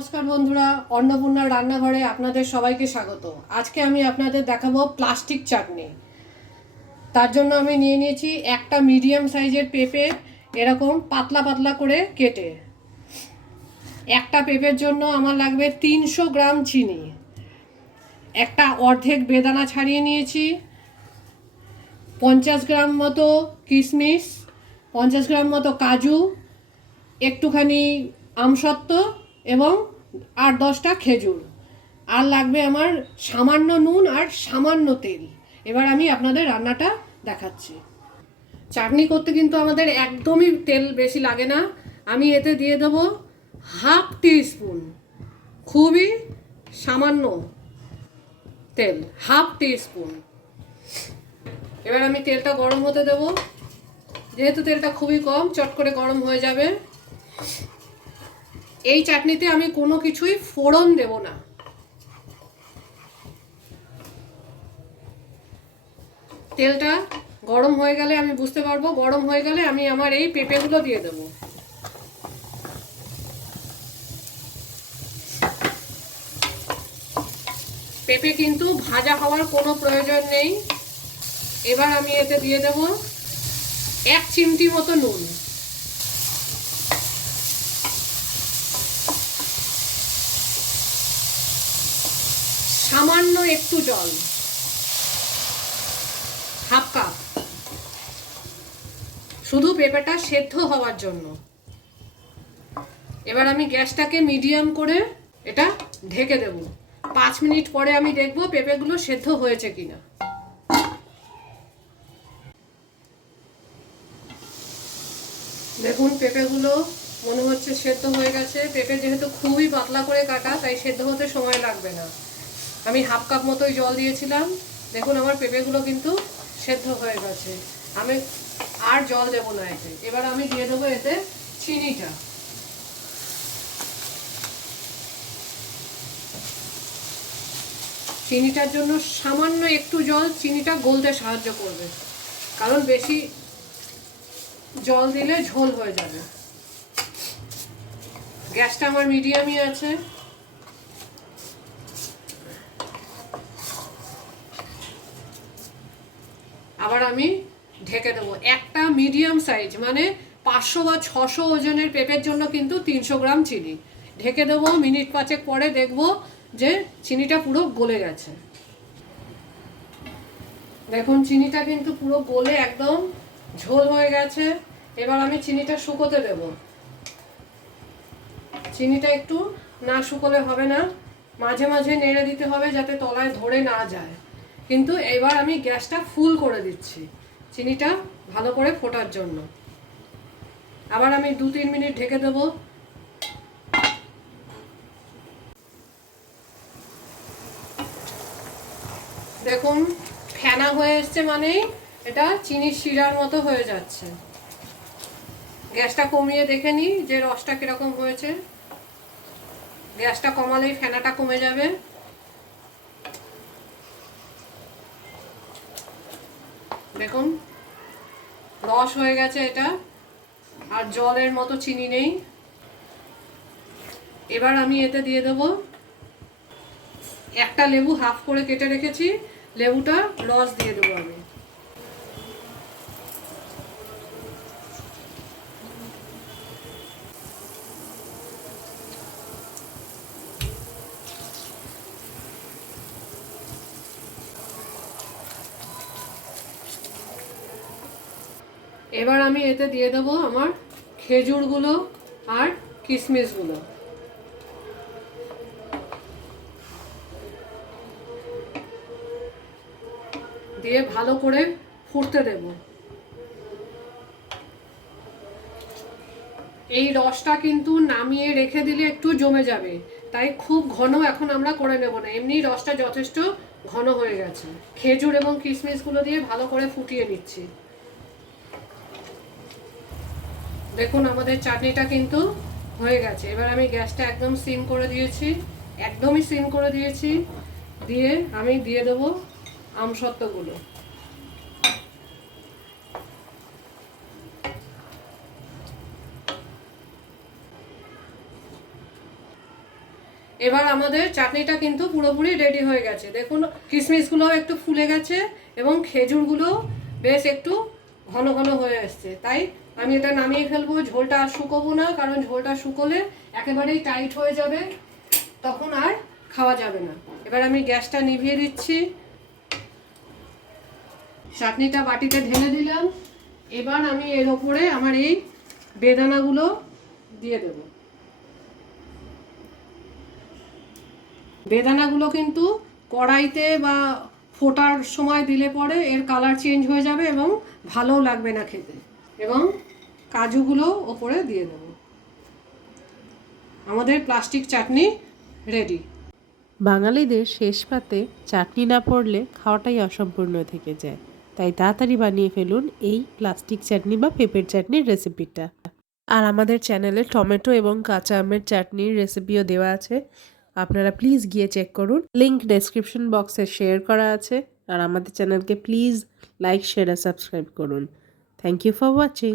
নমস্কার বন্ধুরা, অন্নপূর্ণার রান্নাঘরে আপনাদের সবাইকে স্বাগত। আজকে আমি আপনাদের দেখাবো প্লাস্টিক চাটনি। তার জন্য আমি নিয়ে নিয়েছি একটা মিডিয়াম সাইজের পেঁপে, এরকম পাতলা পাতলা করে কেটে। একটা পেঁপের জন্য আমার লাগবে 300 গ্রাম চিনি, একটা অর্ধেক বেদানা ছাড়িয়ে নিয়েছি, 50 গ্রাম মতো কিশমিশ, 50 গ্রাম মতো কাজু, একটুখানি আমসত্ত্ব এবং 8-10টা খেজুর। আর লাগবে আমার সামান্য নুন আর সামান্য তেল। এবার আমি আপনাদের রান্নাটা দেখাচ্ছি। চাটনি করতে কিন্তু আমাদের একদমই তেল বেশি লাগে না। আমি এতে দিয়ে দেবো হাফ টিস্পুন, খুবই সামান্য তেল, হাফ টিস্পুন। এবার আমি তেলটা গরম হতে দেবো। যেহেতু তেলটা খুবই কম, চট করে গরম হয়ে যাবে। এই চাটনিতে আমি কোনো কিছুই ফোড়ন দেব না। তেলটা গরম হয়ে গেলে আমি বুঝতে পারবো, গরম হয়ে গেলে আমি আমার এই পেঁপেগুলো দিয়ে দেব। পেঁপে কিন্তু ভাজা হওয়ার কোনো প্রয়োজন নেই। এবার আমি এতে দিয়ে দেব 1 চিমটি মতো নুন, সামান্য একটু জল, হাফ কাপ, শুধু পেঁপেটা সেদ্ধ হওয়ার জন্য। এবার আমি গ্যাসটাকে মিডিয়াম করে এটা ঢেকে দেব। 5 মিনিট পরে আমি দেখব পেঁপেগুলো সেদ্ধ হয়েছে কিনা। দেখুন পেঁপেগুলো মনে হচ্ছে সেদ্ধ হয়ে গেছে। পেঁপে যেহেতু খুবই পাতলা করে কাটা, তাই সেদ্ধ হতে সময় লাগবে না। আমি হাফ কাপ মতোই জল দিয়েছিলাম। দেখুন আমার পেঁপেগুলো কিন্তু সেদ্ধ হয়ে গেছে। আমি আর জল দেব না এতে। এবার আমি দিয়ে দেবো এতে চিনিটা। চিনিটার জন্য সামান্য একটু জল, চিনিটা গলতে সাহায্য করবে, কারণ বেশি জল দিলে ঝোল হয়ে যাবে। গ্যাসটা আমার মিডিয়ামই আছে। আবার আমি ঢেকে দেবো। একটা মিডিয়াম সাইজ মানে 500 বা 600 ওজনের পেঁপের জন্য কিন্তু 300 গ্রাম চিনি। ঢেকে দেবো। মিনিট 5 পরে দেখবো যে চিনিটা পুরো গলে গেছে। দেখুন চিনিটা কিন্তু পুরো গলে একদম ঝোল হয়ে গেছে। এবার আমি চিনিটা শুকোতে দেব। চিনিটা একটু না শুকোলে হবে না, মাঝে মাঝে নেড়ে দিতে হবে যাতে তলায় ধরে না যায়। কিন্তু এবার আমি গ্যাসটা ফুল করে দিচ্ছি চিনিটা ভালো করে ফোটার জন্য। আবার আমি 2-3 মিনিট ঢেকে দেব। দেখুন ফেনা হয়ে এসছে, মানেই এটা চিনির শিরার মতো হয়ে যাচ্ছে। গ্যাসটা কমিয়ে দেখে নিই যে রসটা কিরকম হয়েছে। গ্যাসটা কমালেই ফেনাটা কমে যাবে। দেখুন রস হয়ে গেছে এটা, আর জলের মতো চিনি নেই। এবার আমি এতে দিয়ে দেবো একটা লেবু হাফ করে কেটে রেখেছি, লেবুটা রস দিয়ে দেবো আমি। এবার আমি এতে দিয়ে দেবো আমার খেজুরগুলো আর কিশমিশগুলো। দিয়ে ভালো করে ফুটতে দেব। এই রসটা কিন্তু নামিয়ে রেখে দিলে একটু জমে যাবে, তাই খুব ঘন এখন আমরা করে নেব না। এমনি রসটা যথেষ্ট ঘন হয়ে গেছে। খেজুর এবং কিশমিশগুলো দিয়ে ভালো করে ফুটিয়ে নিচ্ছি। দেখুন আমাদের চাটনিটা কিন্তু হয়ে গেছে। এবার আমি গ্যাসটা একদম সিম করে দিয়েছি, একদমই সিম করে দিয়েছি। দিয়ে আমি দিয়ে দেবো আমসত্ত্বগুলো। এবার আমাদের চাটনিটা কিন্তু পুরোপুরি রেডি হয়ে গেছে। দেখুন কিশমিশগুলোও একটু ফুলে গেছে এবং খেজুরগুলো বেশ একটু ঘন ঘন হয়ে আসছে। তাই আমি এটা নামিয়ে ফেলবো। ঝোলটা আর শুকোবো না, কারণ ঝোলটা শুকোলে একেবারেই টাইট হয়ে যাবে, তখন আর খাওয়া যাবে না। এবার আমি গ্যাসটা নিভিয়ে দিচ্ছি, চাটনিটা বাটিতে ঢেলে দিলাম। এবার আমি এর ওপরে আমার এই বেদানাগুলো দিয়ে দেব। বেদানাগুলো কিন্তু কড়াইতে বা ফোটার সময় দিলে পরে এর কালার চেঞ্জ হয়ে যাবে এবং ভালোও লাগবে না খেতে। এবং কাজুগুলো ওপরে দিয়ে দেব। আমাদের প্লাস্টিক চাটনি রেডি। বাঙালিদের শেষ পাতে চাটনি না পড়লে খাওয়াটাই অসম্পূর্ণ থেকে যায়, তাই তাড়াতাড়ি বানিয়ে ফেলুন এই প্লাস্টিক চাটনি বা পেঁপের চাটনির রেসিপিটা। আর আমাদের চ্যানেলে টমেটো এবং কাঁচা আমের চাটনির রেসিপিও দেওয়া আছে, আপনারা প্লিজ গিয়ে চেক করুন। লিংক ডেসক্রিপশন বক্সে শেয়ার করা আছে। আর আমাদের চ্যানেলকে প্লিজ লাইক, শেয়ার আর সাবস্ক্রাইব করুন। Thank you for watching.